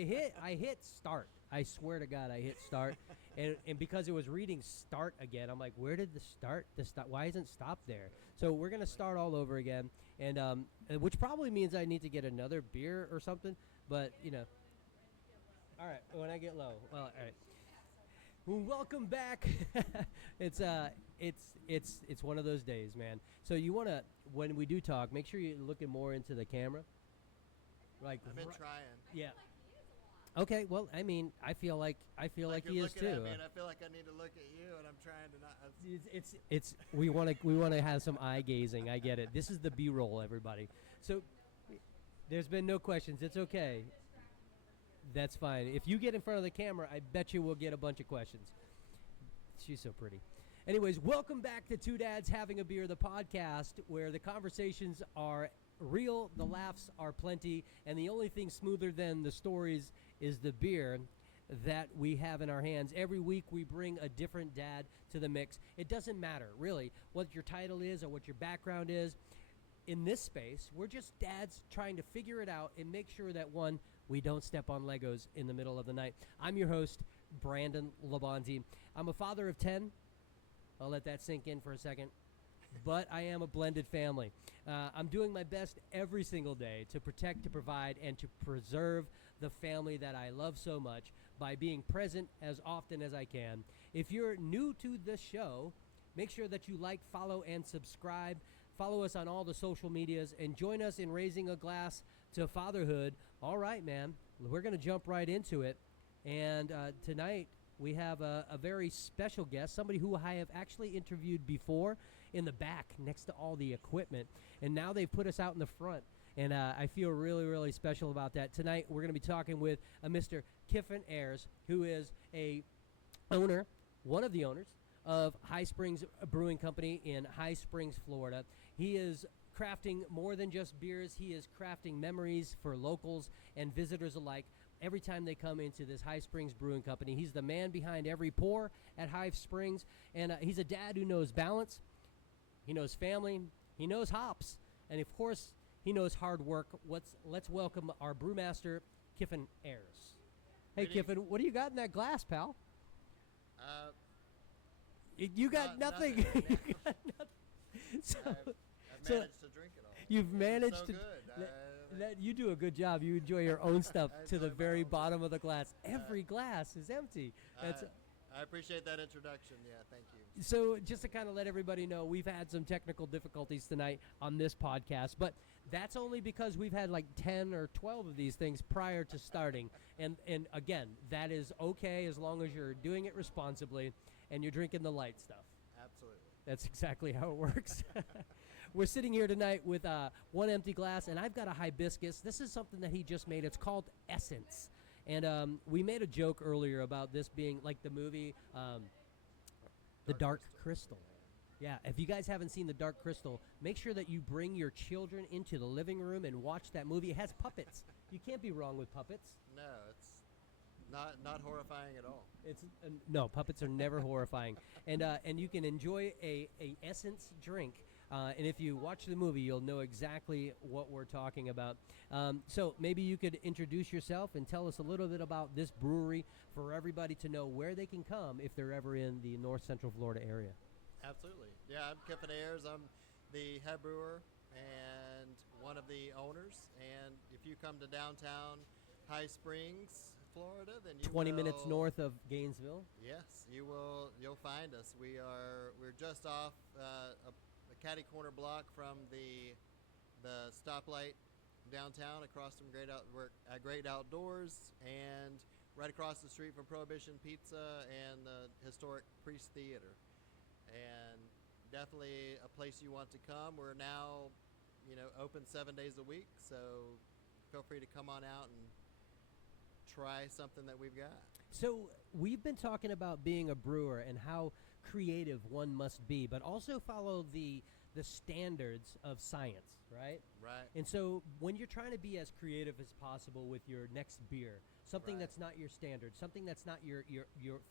I hit start. I swear to God, I hit start, and because it was reading start again, I'm like, where did the start? Why isn't stop there? So we're gonna start all over again, and which probably means I need to get another beer or something. But all right, when I get low. Well, all right. Well, welcome back. It's one of those days, man. So you wanna, when we do talk, make sure you're looking more into the camera. Like I've been trying. Yeah. Okay, well, I mean, I feel like he is too. At me and I feel like I need to look at you, and I'm trying to not. It's we want to have some eye gazing. I get it. This is the B-roll, everybody. So there's been no questions. It's okay. That's fine. If you get in front of the camera, I bet you we'll get a bunch of questions. She's so pretty. Anyways, welcome back to Two Dads Having a Beer, the podcast, where the conversations are real, the laughs are plenty, and the only thing smoother than the stories is the beer that we have in our hands. Every week we bring a different dad to the mix. It doesn't matter, really, what your title is or what your background is. In this space, we're just dads trying to figure it out and make sure that, one, we don't step on Legos in the middle of the night. I'm your host, Brandon Labonzi. I'm a father of 10. I'll let that sink in for a second. But I am a blended family. I'm doing my best every single day to protect, to provide, and to preserve the family that I love so much by being present as often as I can. If you're new to the show, make sure that you like, follow, and subscribe. Follow us on all the social medias and join us in raising a glass to fatherhood. All right, man, we're going to jump right into it. And tonight, we have a very special guest, somebody who I have actually interviewed before in the back next to all the equipment. And now they've put us out in the front. And I feel really, really special about that. Tonight, we're going to be talking with Mr. Kiffen Ayers, who is one of the owners of High Springs Brewing Company in High Springs, Florida. He is crafting more than just beers. He is crafting memories for locals and visitors alike every time they come into this High Springs Brewing Company. He's the man behind every pour at High Springs, and he's a dad who knows balance, he knows family, he knows hops, and of course, he knows hard work. Let's welcome our brewmaster, Kiffen Ayers. Hey, Kiffen, what do you got in that glass, pal? You got nothing. You got nothing. So, I've managed to drink it all. You've managed so to. good. You do a good job. You enjoy your own stuff to the very bottom of the glass. Every glass is empty. I appreciate that introduction. Yeah, thank you. So just to kind of let everybody know, we've had some technical difficulties tonight on this podcast, but that's only because we've had like 10 or 12 of these things prior to starting. And again, that is okay as long as you're doing it responsibly and you're drinking the light stuff. Absolutely. That's exactly how it works. We're sitting here tonight with one empty glass, and I've got a hibiscus. This is something that he just made. It's called Essence. And we made a joke earlier about this being like the movie The Dark Crystal. Yeah, if you guys haven't seen The Dark Crystal, make sure that you bring your children into the living room and watch that movie. It has puppets. You can't be wrong with puppets. No, it's not horrifying at all. No, puppets are never horrifying. And you can enjoy a Essence drink. And if you watch the movie, you'll know exactly what we're talking about. So maybe you could introduce yourself and tell us a little bit about this brewery for everybody to know where they can come if they're ever in the North Central Florida area. Absolutely. Yeah, I'm Kiffen Ayers. I'm the head brewer and one of the owners. And if you come to downtown High Springs, Florida, then you 20 minutes north of Gainesville. Yes, you'll find us. We're just off a catty corner block from the stoplight downtown, across from we're at Great Outdoors, and right across the street from Prohibition Pizza and the historic Priest Theater. And definitely a place you want to come. We're now, open 7 days a week, so feel free to come on out and try something that we've got. So we've been talking about being a brewer and how creative one must be, but also follow the the standards of science, right? Right. And so when you're trying to be as creative as possible with your next beer, something Right. that's not your standard, something that's not your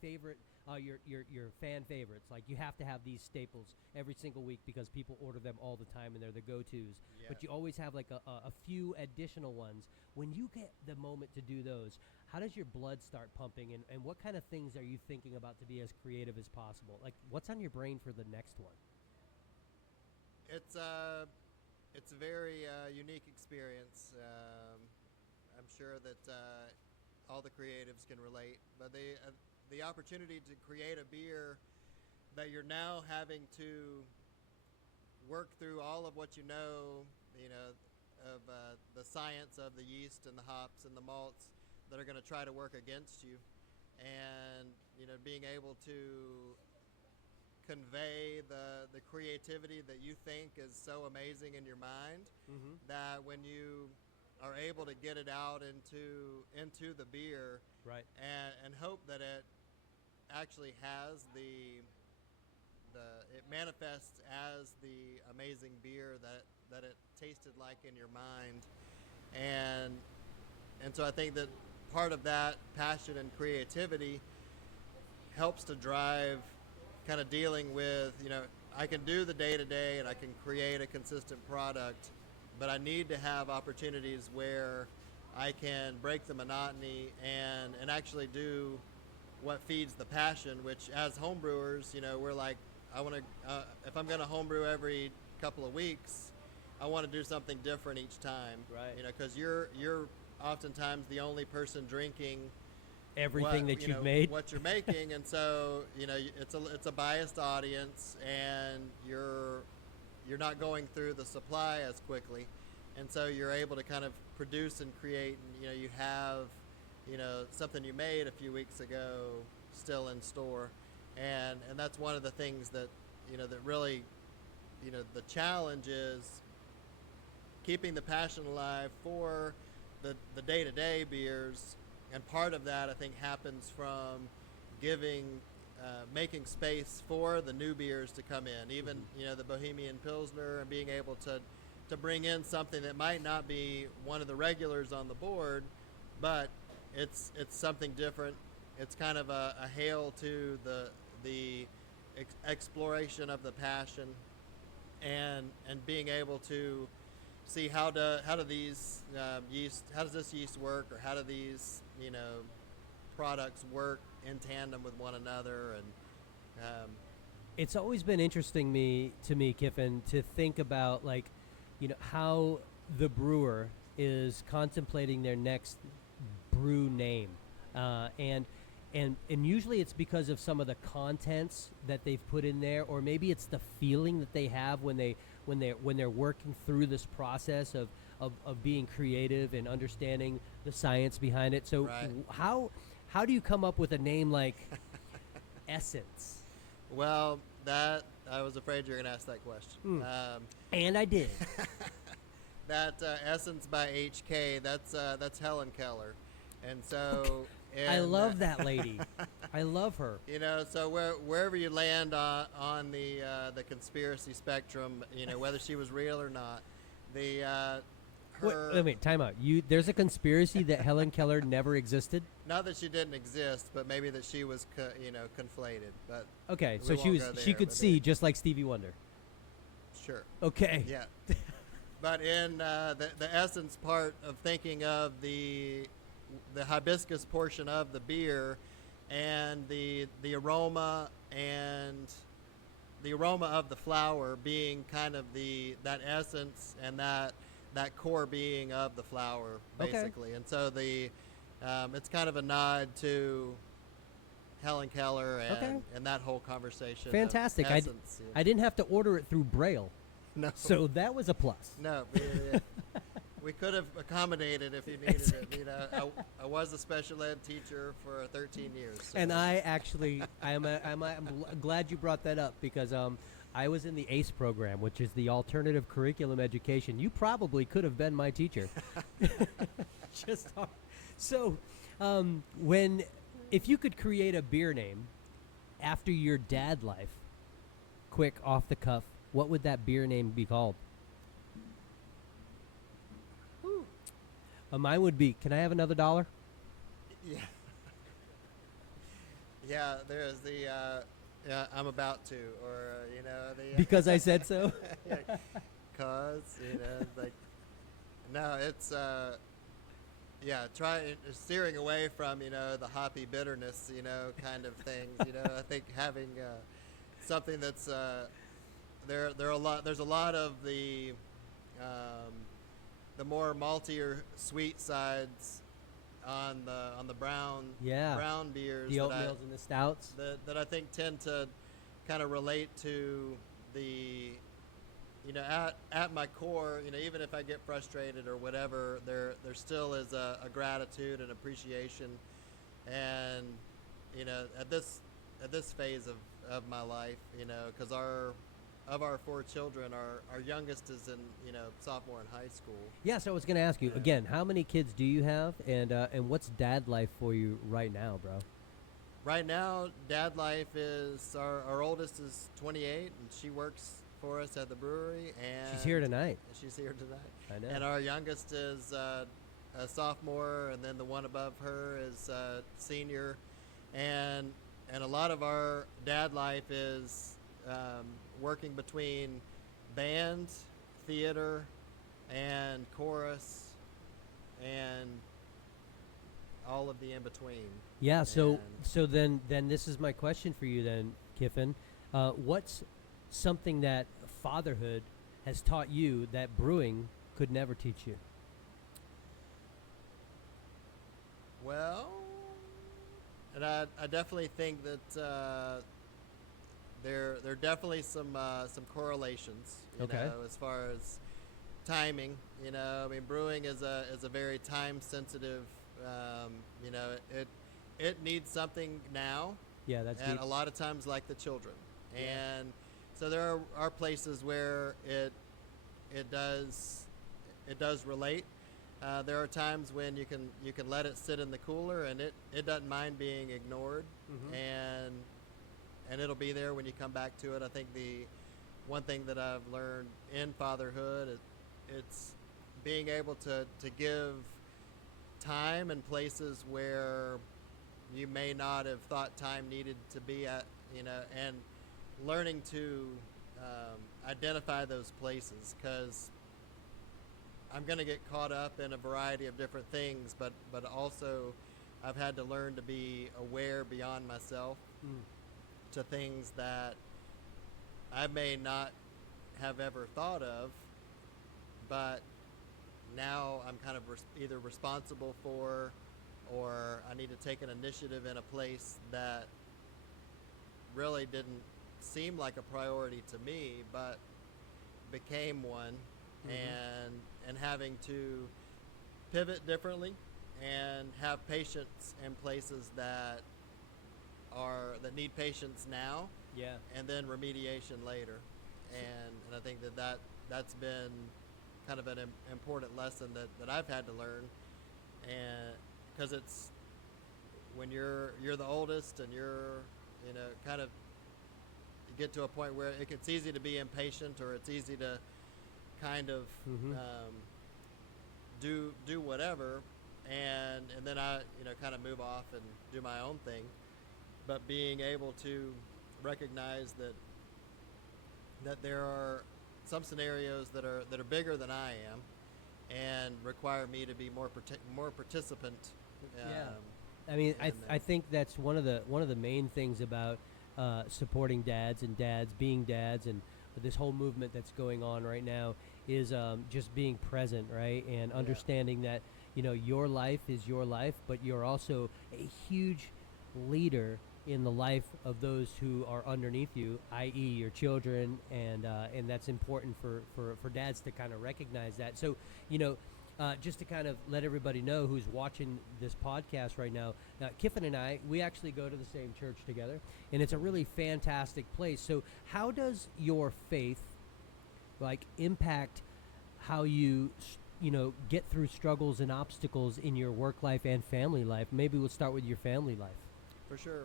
favorite, your fan favorites, like you have to have these staples every single week because people order them all the time and they're the go-tos. Yeah. But you always have like a few additional ones. When you get the moment to do those, how does your blood start pumping, and what kind of things are you thinking about to be as creative as possible? Like, what's on your brain for the next one? It's a very unique experience. I'm sure that all the creatives can relate, but the opportunity to create a beer that you're now having to work through all of what you know of the science of the yeast and the hops and the malts that are going to try to work against you, and being able to convey the creativity that you think is so amazing in your mind, that when you are able to get it out into the beer, Right. and hope that it actually has it manifests as the amazing beer that it tasted like in your mind, and so I think that part of that passion and creativity helps to drive kind of dealing with, I can do the day-to-day and I can create a consistent product, but I need to have opportunities where I can break the monotony and actually do what feeds the passion, which as homebrewers, we're like, I want to, if I'm going to homebrew every couple of weeks, I want to do something different each time. Right. Because you're oftentimes the only person drinking Everything that you've made. what you're making, and so it's a biased audience, and you're not going through the supply as quickly, and so you're able to kind of produce and create, and you have something you made a few weeks ago still in store, and that's one of the things that that really the challenge is keeping the passion alive for the day-to-day beers. And part of that, I think, happens from making space for the new beers to come in, even the Bohemian Pilsner, and being able to bring in something that might not be one of the regulars on the board, but it's something different. It's kind of a hail to the exploration of the passion, and being able to see how does this yeast work, or how do these products work in tandem with one another, and It's always been interesting to me, Kiffen, to think about how the brewer is contemplating their next brew name, and usually it's because of some of the contents that they've put in there, or maybe it's the feeling that they have when they're working through this process of being creative and understanding the science behind it. So Right. How do you come up with a name like Essence? well, that I was afraid you were going to ask that question. And I did. That Essence by HK, that's Helen Keller, and so I love that lady. I love her. So wherever you land on the conspiracy spectrum, whether she was real or not, Wait, time out. There's a conspiracy that Helen Keller never existed? not that she didn't exist, but maybe that she was conflated. But Okay, we so won't go she there, could but see just like Stevie Wonder. sure, Okay. yeah. But in the essence part of thinking of the hibiscus portion of the beer, and the aroma, and the aroma of the flower being kind of that essence, and that core being of the flower, basically. Okay. And so it's kind of a nod to Helen Keller and that whole conversation. Fantastic. Essence, I didn't have to order it through Braille. No. So that was a plus. No. We could have accommodated if you needed it. I was a special ed teacher for 13 years. So. And I'm glad you brought that up, because I was in the ACE program, which is the alternative curriculum education. You probably could have been my teacher. Just hard. So, if you could create a beer name after your dad life, quick, off the cuff, what would that beer name be called? Mine would be, can I have another $1? Yeah. Yeah, there's the yeah, I'm about to, or the Because I said so? yeah, cause like no, it's yeah, steering away from the hoppy bitterness kind of things. I think having something that's there's a lot of the more maltier sweet sides on the brown Yeah. brown beers The oatmeals and the stouts. that I think tend to kind of relate to the at my core, even if I get frustrated or whatever, there still is a gratitude and appreciation, and at this phase of my life, because of our 4 children, our youngest is in sophomore in high school. Yeah, so I was going to ask you, again, how many kids do you have, and what's dad life for you right now, bro? Right now, dad life is our oldest is 28, and she works for us at the brewery, and She's here tonight. She's here tonight. I know. And our youngest is a sophomore, and then the one above her is a senior, and a lot of our dad life is working between band, theater, and chorus, and all of the in between. Yeah, so then this is my question for you then, Kiffen. What's something that fatherhood has taught you that brewing could never teach you? Well, and I definitely think that there are definitely some correlations, as far as timing. I mean, brewing is a very time sensitive. It needs something now. Yeah, that's and deep. a lot of times, like the children, Yeah. and so there are places where it does relate. There are times when you can let it sit in the cooler, and it doesn't mind being ignored, Mhm. and it'll be there when you come back to it. I think the one thing that I've learned in fatherhood it's being able to give time and places where you may not have thought time needed to be at, and learning to identify those places, because I'm going to get caught up in a variety of different things, but also I've had to learn to be aware beyond myself to things that I may not have ever thought of, but now I'm kind of either responsible for, or I need to take an initiative in a place that really didn't seem like a priority to me, but became one. And having to pivot differently and have patience in places that need patience now, Yeah. and then remediation later. And I think that's been kind of an important lesson that I've had to learn, and because it's when you're the oldest, and you're kind of, you get to a point where it's easy to be impatient, or it's easy to kind of do whatever, and then I kind of move off and do my own thing. But being able to recognize that there are some scenarios that are bigger than I am, and require me to be more participant. Yeah. I mean, I think that's one of the main things about supporting dads and being dads, and this whole movement that's going on right now is just being present, right? And understanding that your life is your life, but you're also a huge leader in the life of those who are underneath you, i.e. your children, and that's important for dads to kind of recognize that. So just to kind of let everybody know who's watching this podcast right now, Kiffen and I, we actually go to the same church together, and it's a really fantastic place. So how does your faith impact how you get through struggles and obstacles in your work life and family life? Maybe we'll start with your family life. For sure.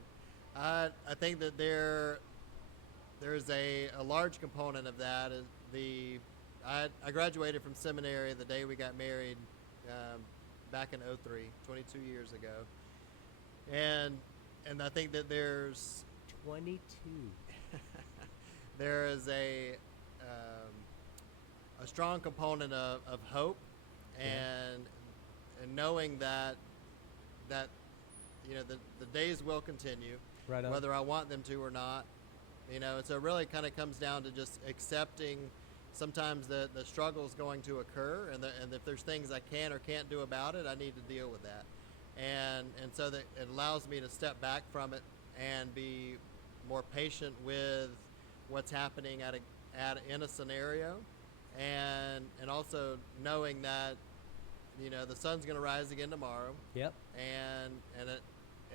I think that there there's a large component of that is I graduated from seminary the day we got married, back in 03, 22 years ago, and I think that there's 22. there is a strong component of hope, and knowing that the days will continue, Right on. whether I want them to or not. So it really kind of comes down to just accepting sometimes the struggle is going to occur, and if there's things I can or can't do about it, I need to deal with that. And so that it allows me to step back from it and be more patient with what's happening in a scenario, and also knowing that the sun's going to rise again tomorrow. Yep. And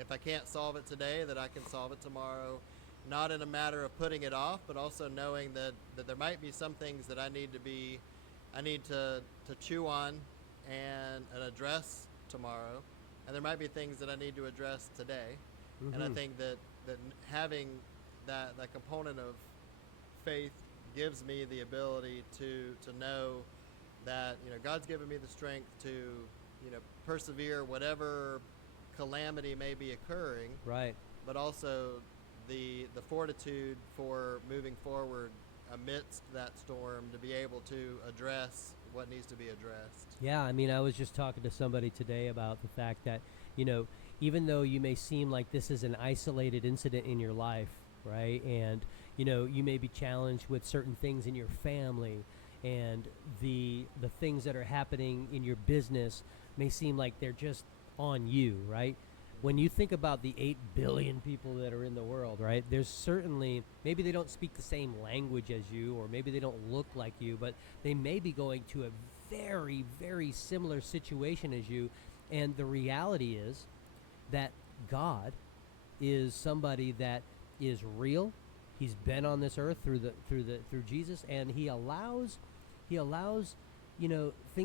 if I can't solve it today, that I can solve it tomorrow, not in a matter of putting it off, but also knowing that there might be some things that I need to chew on and address tomorrow, and there might be things that I need to address today. Mm-hmm. And I think that having that component of faith gives me the ability to know that God's given me the strength to persevere whatever calamity may be occurring, Right. but also the fortitude for moving forward amidst that storm to be able to address what needs to be addressed. Yeah, I mean, I was just talking to somebody today about the fact that, even though you may seem like this is an isolated incident in your life, right? And, you may be challenged with certain things in your family, and the things that are happening in your business may seem like they're just on you, right? When you think about the 8 billion people that are in the world, right, there's certainly, maybe they don't speak the same language as you, or maybe they don't look like you, but they may be going to a very, very similar situation as you. And the reality is that God is somebody that is real. He's been on this earth through Jesus, and he allows things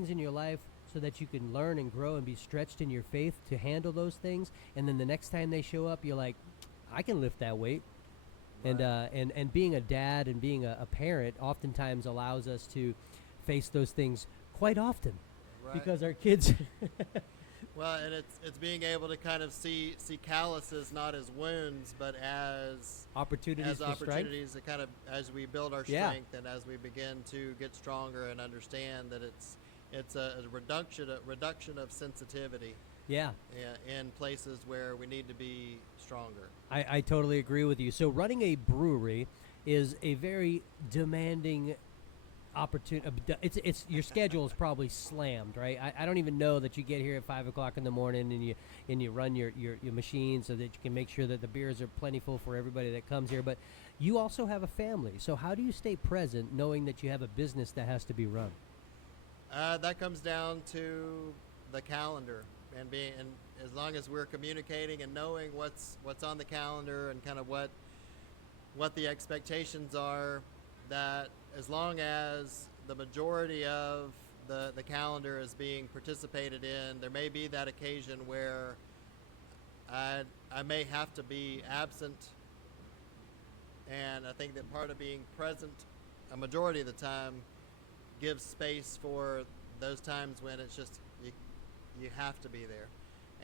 in your life so that you can learn and grow and be stretched in your faith to handle those things. And then the next time they show up, you're like, I can lift that weight. Right. And being a dad and being a parent oftentimes allows us to face those things quite often. Right. Because our kids well, and it's being able to kind of see calluses not as wounds, but as opportunities to kind of, as we build our strength, and as we begin to get stronger and understand that it's a reduction of sensitivity. Yeah. In places where we need to be stronger. I totally agree with you. So running a brewery is a very demanding opportunity. It's your schedule is probably slammed, right? I don't even know that you get here at 5 o'clock in the morning and you run your machine so that you can make sure that the beers are plentiful for everybody that comes here. But you also have a family. So how do you stay present knowing that you have a business that has to be run? That comes down to the calendar, and as long as we're communicating and knowing what's on the calendar and kind of what the expectations are, that as long as the majority of the calendar is being participated in, there may be that occasion where I may have to be absent, and I think that part of being present a majority of the time gives space for those times when it's just you have to be there,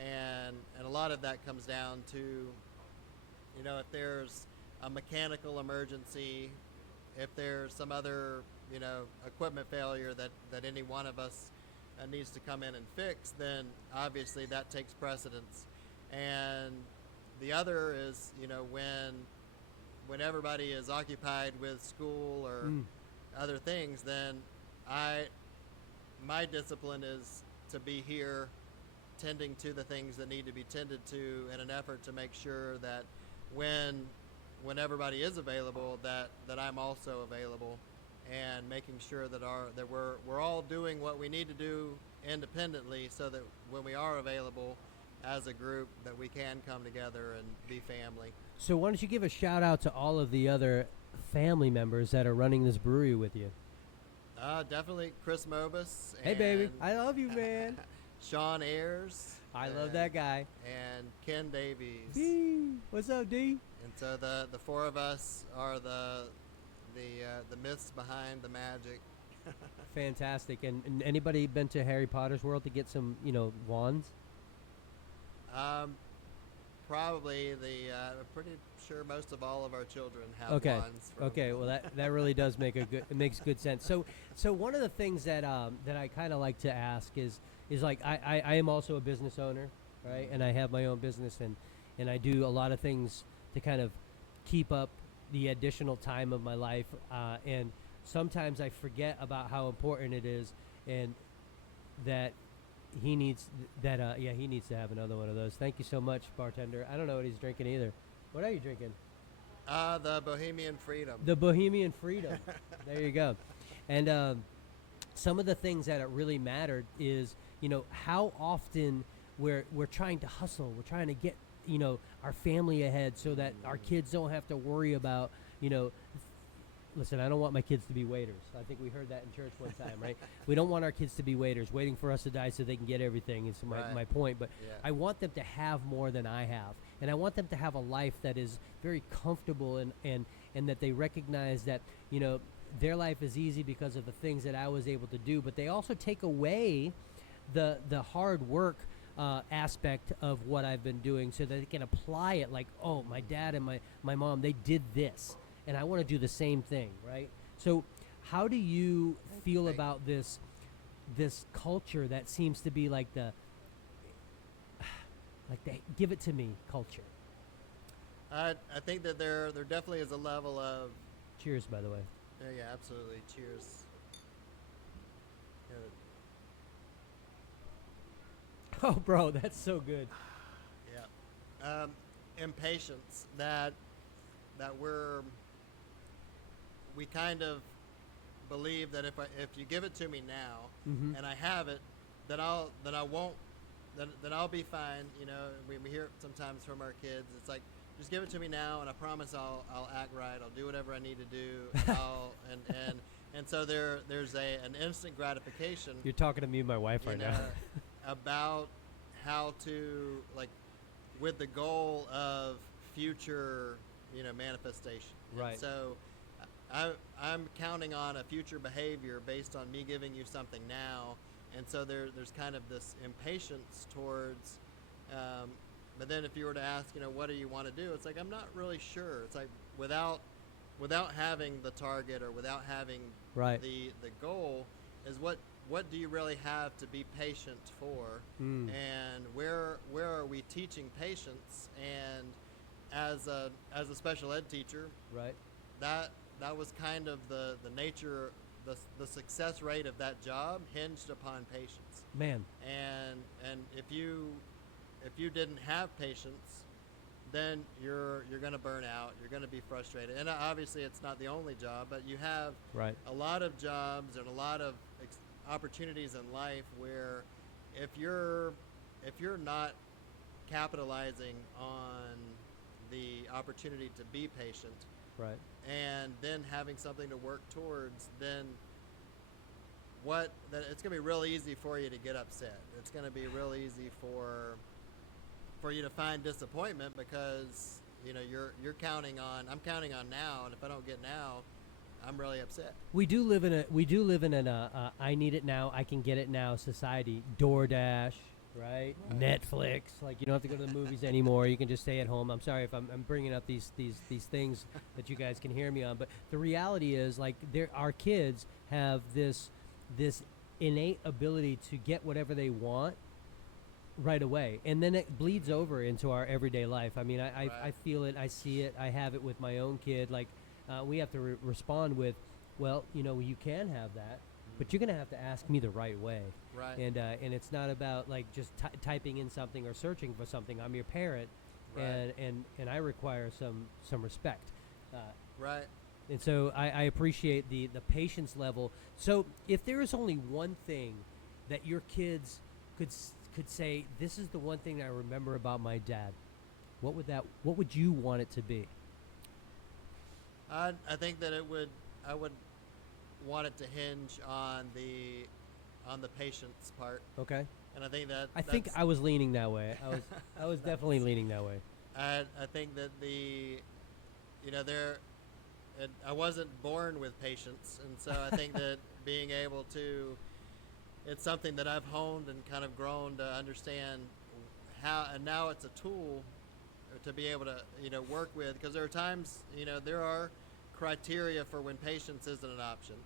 and a lot of that comes down to if there's a mechanical emergency, if there's some other equipment failure that any one of us needs to come in and fix, then obviously that takes precedence. And the other is when everybody is occupied with school or other things, then my discipline is to be here tending to the things that need to be tended to in an effort to make sure that when everybody is available, that I'm also available, and making sure that we're all doing what we need to do independently, so that when we are available as a group, that we can come together and be family. So why don't you give a shout out to all of the other family members that are running this brewery with you? Definitely Chris Mobus. Hey, baby. I love you, man. Sean Ayers. I love that guy. And Ken Davies. D. What's up, D? And so the four of us are the myths behind the magic. Fantastic. And anybody been to Harry Potter's world to get some, wands? Probably I'm pretty sure most of all of our children have Okay. wands. Okay. Well, that really does make it makes good sense. So one of the things that I kind of like to ask is like I am also a business owner, right? And I have my own business and I do a lot of things to kind of keep up the additional time of my life. And sometimes I forget about how important it is, and that he needs to have another one of those. Thank you so much, bartender. I don't know what he's drinking either. What are you drinking? The Bohemian Freedom. The Bohemian Freedom. There you go. And some of the things that it really mattered is, how often we're trying to hustle. We're trying to get, our family ahead so that our kids don't have to worry about, listen, I don't want my kids to be waiters. I think we heard that in church one time, right? We don't want our kids to be waiters, waiting for us to die so they can get everything is my point. But Yeah. I want them to have more than I have. And I want them to have a life that is very comfortable and that they recognize that, their life is easy because of the things that I was able to do. But they also take away the hard work aspect of what I've been doing so that they can apply it like, oh, my dad and my mom, they did this. And I want to do the same thing, right? So how do you feel about this culture that seems to be like the give it to me culture? I think that there definitely is a level of Cheers, by the way. yeah, absolutely. Cheers. Oh, bro, that's so good. Yeah. Impatience that we kind of believe that if you give it to me now Mm-hmm. and I have it, then I'll be fine. We hear it sometimes from our kids. It's like, just give it to me now, and I promise I'll act right. I'll do whatever I need to do. And so there's an instant gratification. You're talking to me and my wife right now. About how to, like, with the goal of future manifestation. Right. And so I'm counting on a future behavior based on me giving you something now, and so there's kind of this impatience towards but then if you were to ask, what do you want to do, it's like, I'm not really sure. It's like, without having the target or without having Right. the goal, is what do you really have to be patient for? And where are we teaching patience? And as a special ed teacher, Right. that was kind of the nature, the success rate of that job hinged upon patience. Man. And if you didn't have patience, then you're going to burn out. You're going to be frustrated. And obviously, it's not the only job, but you have Right. a lot of jobs and a lot of opportunities in life where if you're not capitalizing on the opportunity to be patient, Right. and then having something to work towards, then it's going to be real easy for you to get upset. It's going to be real easy for you to find disappointment because I'm counting on now, and if I don't get now, I'm really upset. We do live in an I need it now, I can get it now society. DoorDash, right? Netflix, like you don't have to go to the movies anymore. You can just stay at home. I'm sorry if I'm bringing up these things that you guys can hear me on, but the reality is, like, our kids have this innate ability to get whatever they want right away, and then it bleeds over into our everyday life. I mean, I feel it, I see it, I have it with my own kid. Like, we have to respond with, well, you can have that, but you're gonna have to ask me the right way. Right. And it's not about like just typing in something or searching for something. I'm your parent, Right. and I require some respect. Right. And so I appreciate the patience level. So if there is only one thing that your kids could say, this is the one thing I remember about my dad, what would you want it to be? I think that I would want it to hinge on the patience part. Okay. And I think that I think I was leaning that way. I was definitely leaning that way. I think that I wasn't born with patience, and so I think that being able to, it's something that I've honed and kind of grown to understand how, and now it's a tool to be able to, work with, because there are times, there are criteria for when patience isn't an option,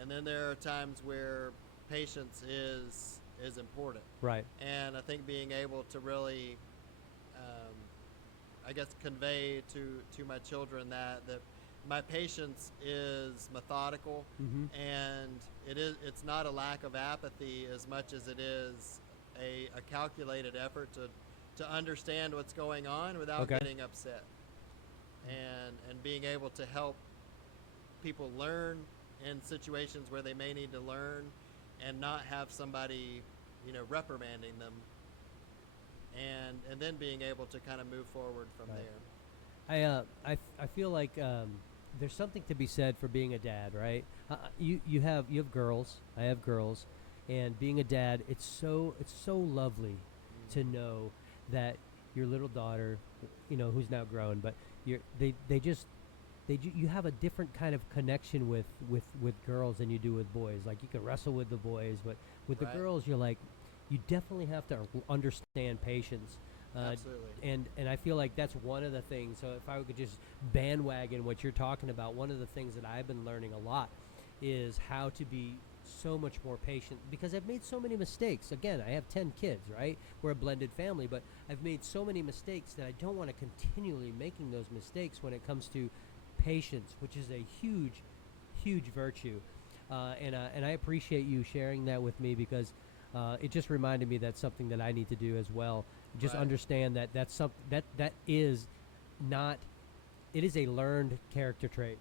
and then there are times where patience is important. Right. And I think being able to really, I guess, convey to my children that my patience is methodical, and it's not a lack of apathy as much as it is a calculated effort to understand what's going on without getting upset, and being able to help people learn in situations where they may need to learn, and not have somebody reprimanding them, and then being able to kind of move forward from there. I feel like there's something to be said for being a dad, right? You have girls. I have girls, and being a dad, it's so lovely to know that your little daughter, who's now grown, but you have a different kind of connection with girls than you do with boys. Like, you can wrestle with the boys, but with the girls, you're like, you definitely have to understand patience. Absolutely. And I feel like that's one of the things. So if I could just bandwagon what you're talking about, one of the things that I've been learning a lot is how to be so much more patient, because I've made so many mistakes. Again, I have 10 kids, right? We're a blended family, but I've made so many mistakes that I don't want to continually making those mistakes when it comes to patience, which is a huge virtue. And I appreciate you sharing that with me, because it just reminded me that's something that I need to do as well. Just understand that that is not, it is a learned character trait.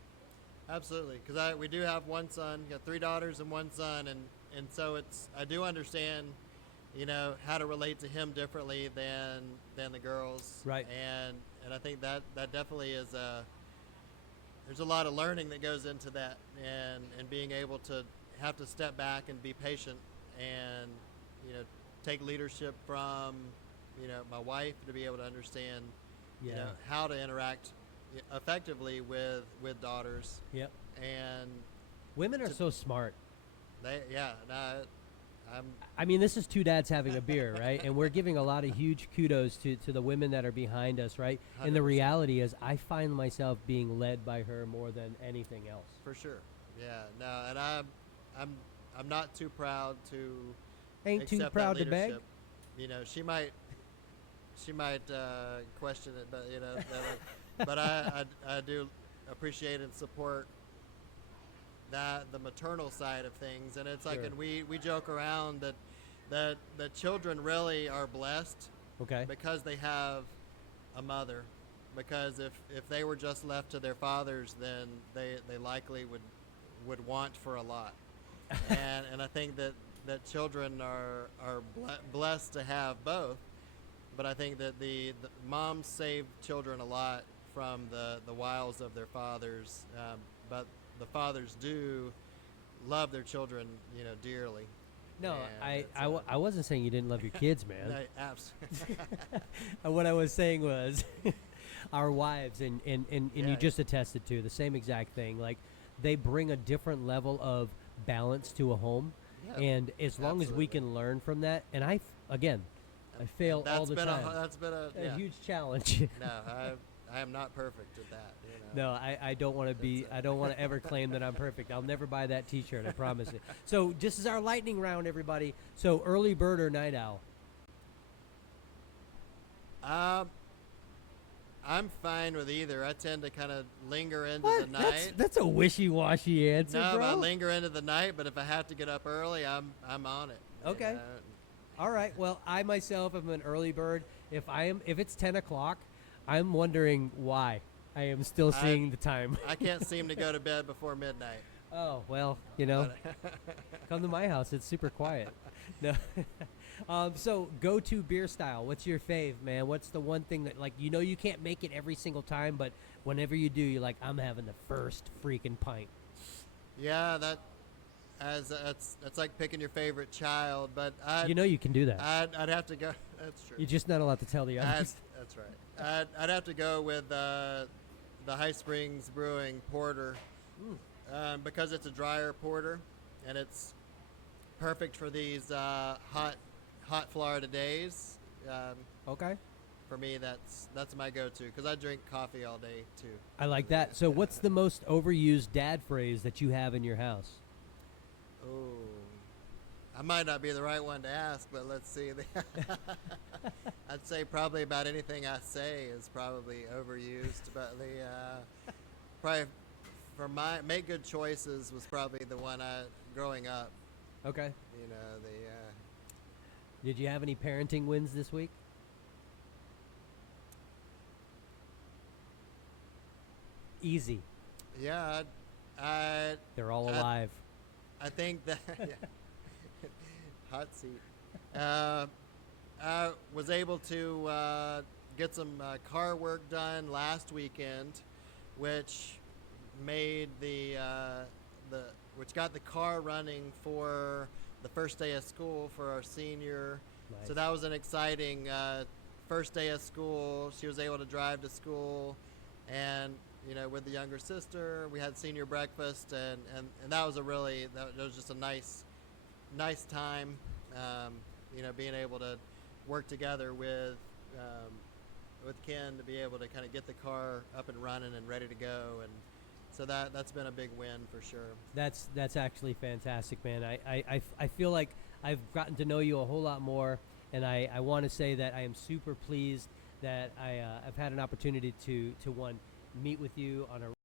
Absolutely, because we do have one son, got 3 daughters and 1 son, and so I do understand, how to relate to him differently than the girls. Right. And I think that definitely is there's a lot of learning that goes into that, and being able to have to step back and be patient, and take leadership from my wife to be able to understand how to interact effectively with daughters. Yep. And women are so smart. I mean, this is 2 dads having a beer, right? And we're giving a lot of huge kudos to the women that are behind us, right? 100%. And the reality is, I find myself being led by her more than anything else. For sure. Yeah. No, and I'm not too proud to. Ain't too proud to beg. She might question it, but but I do appreciate and support the maternal side of things, and it's like, and we joke around that the children really are blessed, because they have a mother, because if they were just left to their fathers, then they likely would want for a lot, and I think that children are blessed to have both, but I think that the moms save children a lot from the wiles of their fathers, but the fathers do love their children, dearly. No, I wasn't saying you didn't love your kids, man. No, absolutely. What I was saying was our wives, and you just attested to the same exact thing. Like, they bring a different level of balance to a home, and as long as we can learn from that, and I fail all the time. That's been a huge challenge. No, I am not perfect at that. No, I don't want to be. I don't want to ever claim that I'm perfect. I'll never buy that T-shirt. I promise it. So this is our lightning round, everybody. So early bird or night owl? I'm fine with either. I tend to kind of linger into the night. That's a wishy-washy answer, no, bro. I linger into the night, but if I have to get up early, I'm on it. Okay. All right. Well, I myself am an early bird. If it's 10 o'clock, I'm wondering why I am still seeing the time. I can't seem to go to bed before midnight. Oh, well, come to my house. It's super quiet. No. So go-to beer style. What's your fave, man? What's the one thing that, you can't make it every single time, but whenever you do, you're like, I'm having the first freaking pint. Yeah, as that's like picking your favorite child, but You know you can do that. I'd have to go. That's true. You're just not allowed to tell the others. That's right. I'd have to go with the High Springs Brewing Porter, because it's a drier porter, and it's perfect for these hot Florida days. Okay. For me, that's my go-to because I drink coffee all day too. I like that. So what's the most overused dad phrase that you have in your house? Oh, I might not be the right one to ask, but let's see. I'd say probably about anything I say is probably overused, but probably for my make good choices was probably the one growing up. Okay. You know Did you have any parenting wins this week? Easy. Yeah, They're all alive. I think that hot seat. I was able to get some car work done last weekend, which made which got the car running for the first day of school for our senior. Nice. So that was an exciting first day of school. She was able to drive to school, and with the younger sister, we had senior breakfast, and that was that was just a nice time. Being able to work together with Ken to be able to kind of get the car up and running and ready to go, and so that's been a big win for sure. That's actually fantastic, man. I feel like I've gotten to know you a whole lot more, and I want to say that I am super pleased that I've had an opportunity to meet with you on a